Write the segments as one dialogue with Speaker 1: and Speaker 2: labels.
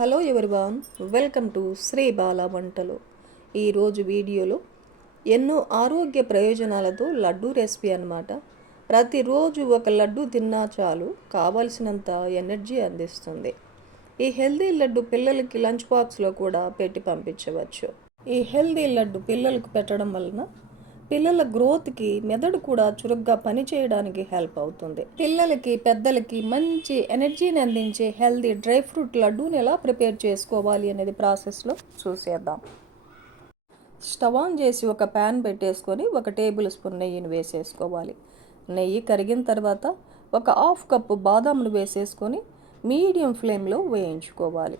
Speaker 1: hello everyone welcome to Sri Bala Vantalu ఈరోజు వీడియోలో ఎన్నో ఆరోగ్య ప్రయోజనాలతో లడ్డూ రెసిపీ అనమాట ప్రతిరోజు ఒక లడ్డు తిన్నా చాలు కావలసినంత ఎనర్జీ అందిస్తుంది ఈ హెల్దీ లడ్డు పిల్లలకి లంచ్ బాక్స్లో కూడా పెట్టి పంపించవచ్చు ఈ హెల్దీ లడ్డు పిల్లలకు పెట్టడం వలన పిల్లల గ్రోత్కి మెదడు కూడా చురుగ్గా పనిచేయడానికి హెల్ప్ అవుతుంది పిల్లలకి పెద్దలకి మంచి ఎనర్జీని అందించే హెల్దీ డ్రై ఫ్రూట్ లడ్డూని ఎలా ప్రిపేర్ చేసుకోవాలి అనేది ప్రాసెస్లో చూసేద్దాం స్టవ్ ఆన్ చేసి ఒక ప్యాన్ పెట్టేసుకొని ఒక టేబుల్ స్పూన్ నెయ్యిని వేసేసుకోవాలి నెయ్యి కరిగిన తర్వాత ఒక హాఫ్ కప్పు బాదాములు వేసేసుకొని మీడియం ఫ్లేమ్లో వేయించుకోవాలి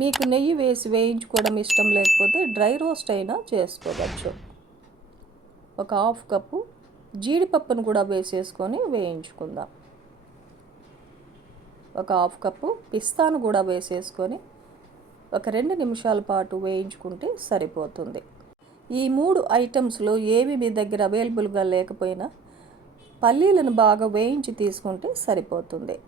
Speaker 1: మీకు నెయ్యి వేసి వేయించుకోవడం ఇష్టం లేకపోతే డ్రై రోస్ట్ అయినా చేసుకోవచ్చు ఒక హాఫ్ కప్పు జీడిపప్పును కూడా వేసేసుకొని వేయించుకుందాం ఒక హాఫ్ కప్పు పిస్తాను కూడా వేసేసుకొని ఒక రెండు నిమిషాల పాటు వేయించుకుంటే సరిపోతుంది ఈ మూడు ఐటమ్స్లో ఏవి మీ దగ్గర అవైలబుల్గా లేకపోయినా పల్లీలను బాగా వేయించి తీసుకుంటే సరిపోతుంది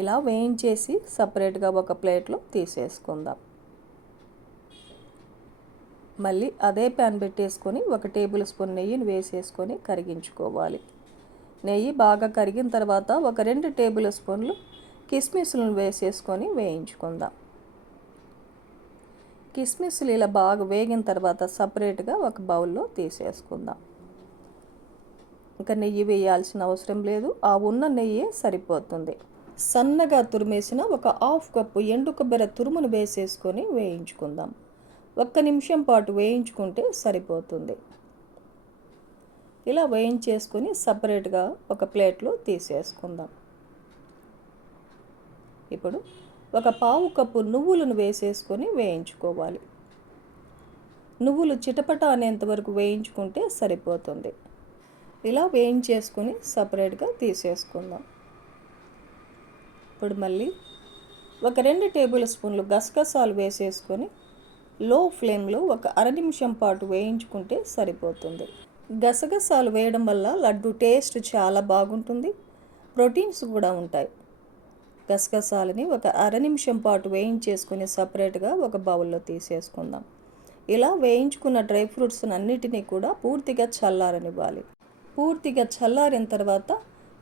Speaker 1: ఇలా వేయించేసి సపరేట్గా ఒక ప్లేట్లో తీసేసుకుందాం మళ్ళీ అదే ప్యాన్ పెట్టేసుకొని ఒక టేబుల్ స్పూన్ నెయ్యిని వేసేసుకొని కరిగించుకోవాలి నెయ్యి బాగా కరిగిన తర్వాత ఒక రెండు టేబుల్ స్పూన్లు కిస్మిస్లను వేసేసుకొని వేయించుకుందాం కిస్మిస్లు ఇలా బాగా వేగిన తర్వాత సపరేట్గా ఒక బౌల్లో తీసేసుకుందాం ఇంకా నెయ్యి వేయాల్సిన అవసరం లేదు ఆ ఉన్న నెయ్యి సరిపోతుంది సన్నగా తురిమేసిన ఒక హాఫ్ కప్పు ఎండు కొబ్బరి తురుమును వేసేసుకొని వేయించుకుందాం ఒక్క నిమిషం పాటు వేయించుకుంటే సరిపోతుంది ఇలా వేయించేసుకొని సపరేట్గా ఒక ప్లేట్లో తీసేసుకుందాం ఇప్పుడు ఒక పావు కప్పు నువ్వులను వేసేసుకొని వేయించుకోవాలి నువ్వులు చిటపట అనేంత వరకు వేయించుకుంటే సరిపోతుంది ఇలా వేయించేసుకొని సపరేట్గా తీసేసుకుందాం ఇప్పుడు మళ్ళీ ఒక రెండు టేబుల్ స్పూన్లు గసగసాలు వేసేసుకొని లో ఫ్లేమ్లో ఒక అర నిమిషం పాటు వేయించుకుంటే సరిపోతుంది గసగసాలు వేయడం వల్ల లడ్డు టేస్ట్ చాలా బాగుంటుంది ప్రోటీన్స్ కూడా ఉంటాయి గసగసాలని ఒక అర నిమిషం పాటు వేయించేసుకుని సపరేట్గా ఒక బౌల్లో తీసేసుకుందాం ఇలా వేయించుకున్న డ్రై ఫ్రూట్స్ అన్నిటినీ కూడా పూర్తిగా చల్లారనివ్వాలి పూర్తిగా చల్లారిన తర్వాత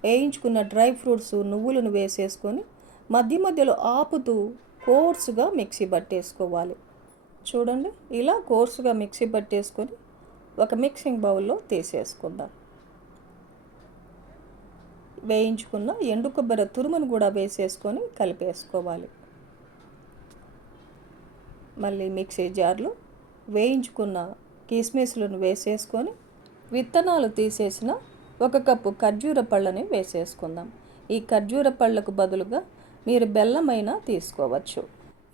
Speaker 1: వేయించుకున్న డ్రై ఫ్రూట్స్ నువ్వులను వేసేసుకొని మధ్య మధ్యలో ఆపుతూ కోర్సుగా మిక్సీ పట్టేసుకోవాలి చూడండి ఇలా కోర్సుగా మిక్సీ పట్టేసుకొని ఒక మిక్సింగ్ బౌల్లో తీసేసుకుందాం వేయించుకున్న ఎండు కొబ్బరి తురుమును కూడా వేసేసుకొని కలిపేసుకోవాలి మళ్ళీ మిక్సీ జార్లో వేయించుకున్న కిస్మిస్లను వేసేసుకొని విత్తనాలు తీసేసిన ఒక కప్పు ఖర్జూర పళ్ళని వేసేసుకుందాం ఈ ఖర్జూర పళ్ళకు బదులుగా మీరు బెల్లమైనా తీసుకోవచ్చు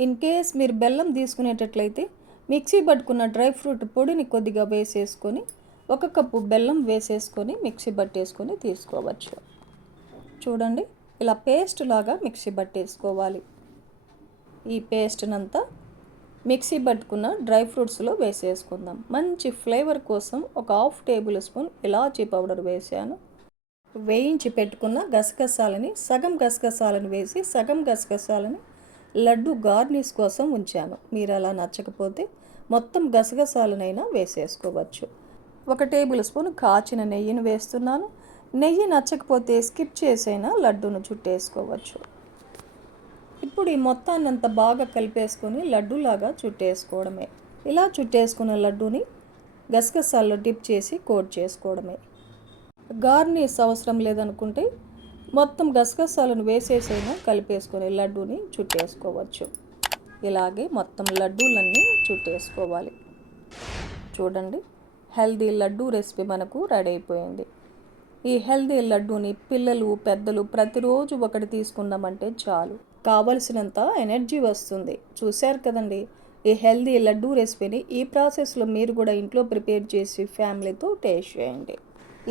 Speaker 1: ఇన్ కేస్ మీరు బెల్లం తీసుకునేటట్లయితే మిక్సీ పట్టుకున్న డ్రై ఫ్రూట్ పొడిని కొద్దిగా వేసేసుకొని ఒక కప్పు బెల్లం వేసేసుకొని మిక్సీ పట్టేసుకొని తీసుకోవచ్చు చూడండి ఇలా పేస్ట్ లాగా మిక్సీ పట్టేసుకోవాలి ఈ పేస్ట్నంతా మిక్సీ పట్టుకున్న డ్రై ఫ్రూట్స్లో వేసేసుకుందాం మంచి ఫ్లేవర్ కోసం ఒక హాఫ్ టేబుల్ స్పూన్ ఇలాచీ పౌడర్ వేసాను వేయించి పెట్టుకున్న గసగసాలని సగం గసగసాలను వేసి సగం గసగసాలని లడ్డు గార్నిష్ కోసం ఉంచాను మీరు అలా నచ్చకపోతే మొత్తం గసగసాలనైనా వేసేసుకోవచ్చు ఒక టేబుల్ స్పూన్ కాచిన నెయ్యిని వేస్తున్నాను నెయ్యి నచ్చకపోతే స్కిప్ చేసైనా లడ్డును చుట్టేసుకోవచ్చు ఇప్పుడు ఈ మొత్తాన్ని అంత బాగా కలిపేసుకొని లడ్డూలాగా చుట్టేసుకోవడమే ఇలా చుట్టేసుకున్న లడ్డూని గసగసాల్లో డిప్ చేసి కోట్ చేసుకోవడమే గార్నిష్ అవసరం లేదనుకుంటే మొత్తం గసగసాలను వేసేసైనా కలిపేసుకొని లడ్డూని చుట్టేసుకోవచ్చు ఇలాగే మొత్తం లడ్డూలన్నీ చుట్టేసుకోవాలి చూడండి హెల్దీ లడ్డూ రెసిపీ మనకు రెడీ అయిపోయింది ఈ హెల్దీ లడ్డూని పిల్లలు పెద్దలు ప్రతిరోజు ఒకటి తీసుకున్నామంటే చాలు కావలసినంత ఎనర్జీ వస్తుంది చూశారు కదండి ఈ హెల్దీ లడ్డూ రెసిపీని ఈ ప్రాసెస్లో మీరు కూడా ఇంట్లో ప్రిపేర్ చేసి ఫ్యామిలీతో టేస్ట్ చేయండి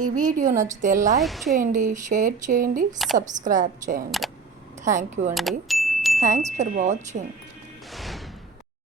Speaker 1: ఈ వీడియో నచ్చితే లైక్ చేయండి షేర్ చేయండి సబ్స్క్రైబ్ చేయండి థ్యాంక్ యూ అండి థ్యాంక్స్ ఫర్ వాచింగ్